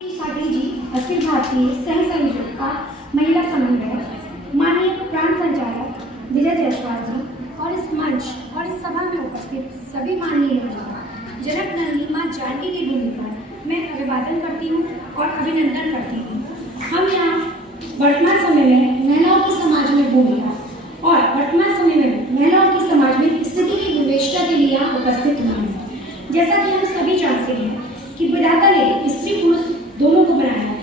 सागरी जी अखिल भारतीय सह संयोजक महिला समन्वयक माननीय प्राण संचालक विजय जायसवाल जी और इस मंच और इस सभा में उपस्थित सभी माननीय जनक नंदी माँ जानकी की भूमि पर मैं अभिवादन करती हूँ और अभिनंदन करती हूँ। हम यहाँ वर्तमान समय में महिलाओं की समाज में भूमिका और वर्तमान समय में महिलाओं की समाज में स्थिति की विवेचना के लिए यहाँ उपस्थित हुए हैं। जैसा कि हम सभी जानते हैं कि विधाता ने स्त्री पुरुष दोनों को बनाया है,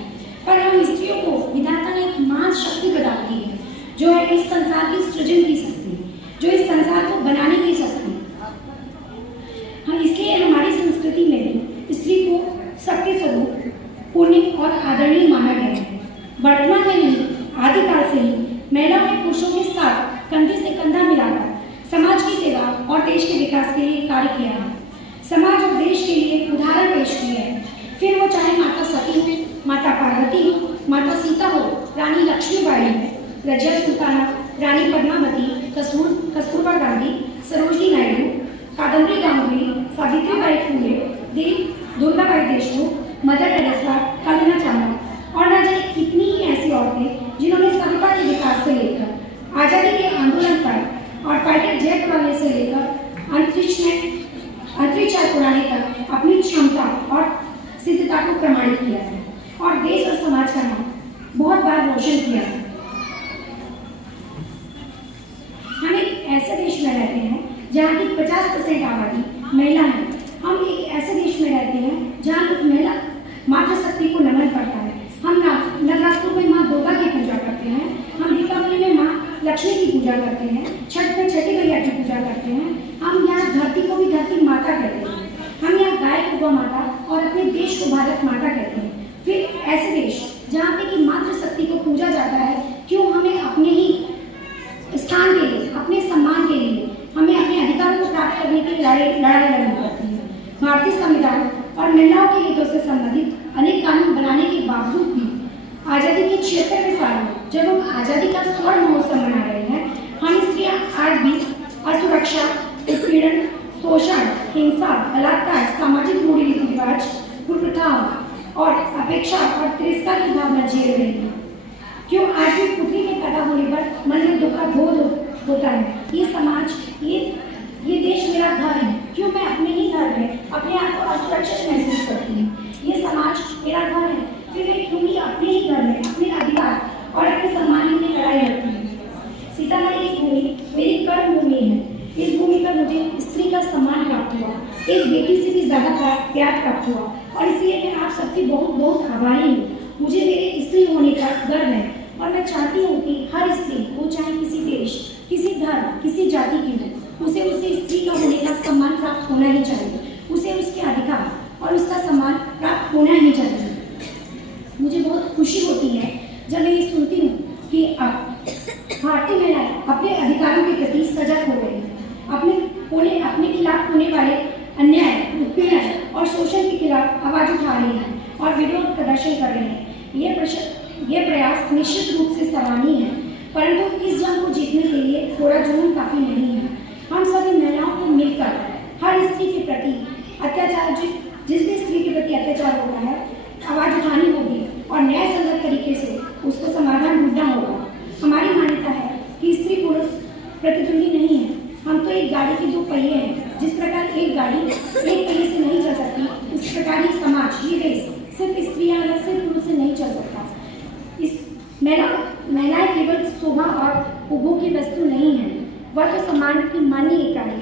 पर हम स्त्रियों को विधाता ने एक महान शक्ति प्रदान की है, जो है इस संसार की सृजन की शक्ति, जो इस संसार को बनाने की शक्ति। हम इसलिए हमारी संस्कृति में स्त्री को शक्ति स्वरूप, पुण्य और आदरणीय माना गया है। वर्तमान में नहीं, आदिकाल से ही महिलाओं ने पुरुषों के साथ कंधे से कंधा मिलाकर समाज की सेवा और देश के विकास के लिए कार्य किया है। समाज और देश के लिए उदाहरण पेश किए हैं, फिर वो चाहे माता सती हो, माता पार्वती हो, माता सीता हो, रानी लक्ष्मीबाई हो, रजिया सुल्ताना, रानी पद्मावती, कस्तूरबा गांधी, सरोजिनी नायडू, कादम्बरी गांगुली, सावित्रीबाई फुले, देवी दुर्गाबाई देशमुख, मदर टेरेसा, कल्पना चावला और न जाने कितनी ही ऐसी औरतें जिन्होंने सभ्यता के विकास से लेकर आज़ादी के आंदोलन पर और फाइटर जेट उड़ाने से लेकर अंतरिक्ष उड़ाने तक अपनी क्षमता और सिद्धता को प्रमाणित किया है और देश और समाज का नाम बहुत बार रोशन किया है। हम एक ऐसे देश में रहते हैं जहाँ की 50% आबादी महिला है। हम एक ऐसे देश में रहते हैं जहाँ एक महिला मातृशक्ति को नमन करता है। हम नवरात्रों में माँ दुर्गा की पूजा करते हैं, हम दीपावली में माँ लक्ष्मी की पूजा करते हैं, छठ में छठी मैया की पूजा करते हैं। हम यहाँ धरती को भी धरती माता कहते हैं, हम यहाँ गाय को गौ माता और अपने देश को भारत माता कहते हैं। फिर ऐसे देश जहाँ पे कि मातृशक्ति को पूजा जाता है, क्यों हमें अपने ही स्थान के लिए, अपने सम्मान के लिए, हमें अपने अधिकारों को प्राप्त करने की लड़ाई लड़नी पड़ती है। भारतीय संविधान और महिलाओं के हितों से संबंधित अनेक कानून बनाने के बावजूद भी आज़ादी के 76वें साल में जब हम आज़ादी का स्वर्ण महोत्सव मना रहे हैं, हम स्त्रियाँ आज भी असुरक्षा, उत्पीड़न, शोषण, हिंसा, बलात्कार, सामाजिक मूल्य रीति रिवाज, कुप्रथाओं और अपेक्षा और तिरस्कार की भावना झेल रही है। क्यों आज भी पुत्री के पैदा होने पर मन में दुख का बोध होता है। ये समाज, ये देश मेरा घर है, क्यों मैं अपने ही घर में अपने आप को असुरक्षित महसूस करती हूँ। ये समाज मेरा घर है, फिर मैं क्यों ही अपने ही घर में अपने अधिकार और अपने सम्मान के लिए लड़ाई लड़ती हूँ। सीतामढ़ी की भूमि मेरी कर्म भूमि है। इस भूमि पर मुझे स्त्री का सम्मान प्राप्त हुआ, एक बेटी से भी ज़्यादा प्यार प्राप्त हुआ और इसलिए मैं आप सबकी बहुत बहुत आभारी हूँ। मुझे मेरे स्त्री होने का गर्व है और मैं चाहती हूँ कि हर स्त्री, वो चाहे किसी देश, किसी धर्म, किसी जाति की हो, उसे स्त्री का होने का सम्मान प्राप्त होना ही चाहिए। उसे उसके अधिकार और उसका सम्मान प्राप्त होना ही चाहिए। मुझे बहुत खुशी होती है जब मैं ये सुनती हूँ कि अब भारतीय महिलाएं अपने अधिकारों के प्रति सजग हो गई हैं, अपने खिलाफ होने वाले अन्याय, उत्पीड़न और शोषण के खिलाफ आवाज उठा रही हैं और विरोध प्रदर्शन कर रहे हैं। ये प्रयास निश्चित रूप से सराहनीय है, परंतु इस जंग को जीतने के लिए थोड़ा जुनून काफी नहीं है। हम सभी महिलाओं को मिलकर हर स्त्री के प्रति अत्याचार, जिस भी स्त्री के प्रति अत्याचार होता है, आवाज उठानी होगी और न्याय संगत तरीके से उसको समाधान ढूंढना होगा। हमारी मान्यता है कि स्त्री पुरुष प्रतिद्वंदी नहीं है, हम तो एक गाड़ी के 2 पहिए हैं। जिस प्रकार एक गाड़ी एक पहिए से नहीं चल सकती, उस प्रकार ये समाज, ये देश सिर्फ स्त्रियां या सिर्फ पुरुष से नहीं चल सकता। इस महिलाएं केवल शोभा और उपभोग की वस्तु नहीं है, वह तो सम्मान की मान्य इकाई है।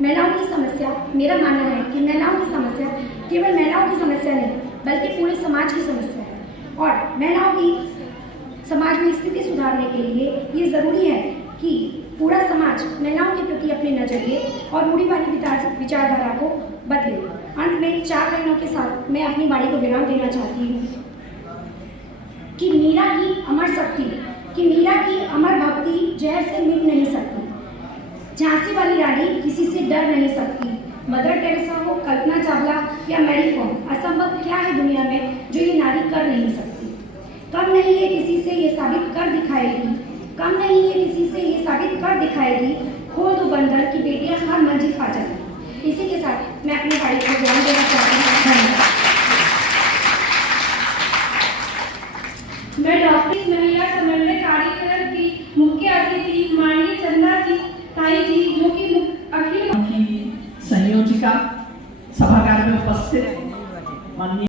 महिलाओं की समस्या, मेरा मानना है कि महिलाओं की समस्या केवल महिलाओं की समस्या नहीं, बल्कि पूरे समाज की समस्या है और महिलाओं की समाज में स्थिति सुधारने के लिए ये ज़रूरी है कि पूरा समाज महिलाओं के प्रति अपने नजरिए और रूढ़िवादी विचारधारा को बदले। अंत में 4 लाइनों के साथ मैं अपनी वाणी को विराम देना चाहती हूँ कि मीरा की अमर शक्ति, कि मीरा की अमर भक्ति जहर से मिट नहीं सकती, झांसी वाली रानी किसी से डर नहीं सकती। मदर टेरेसा हो, कल्पना चावला या मैरी कॉम, असंभव क्या है दुनिया में जो ये नारी कर नहीं सकती। कम नहीं है किसी से ये साबित कर दिखाएगी, कम नहीं है किसी से ये साबित कर दिखाएगी। खोल दो बंदर की बेटियां हर मंजिल पा जाएगी। इसी के साथ मैं अपनी वाणी को विराम देना चाहती हूँ। धन्यवाद। मैं डॉक्टर महिला समन्वय कार्यक्रम की मुख्य अतिथि माननीय चंदा जी ताई जी जो कि अखिल संयोजिका सभागार में उपस्थित माननीय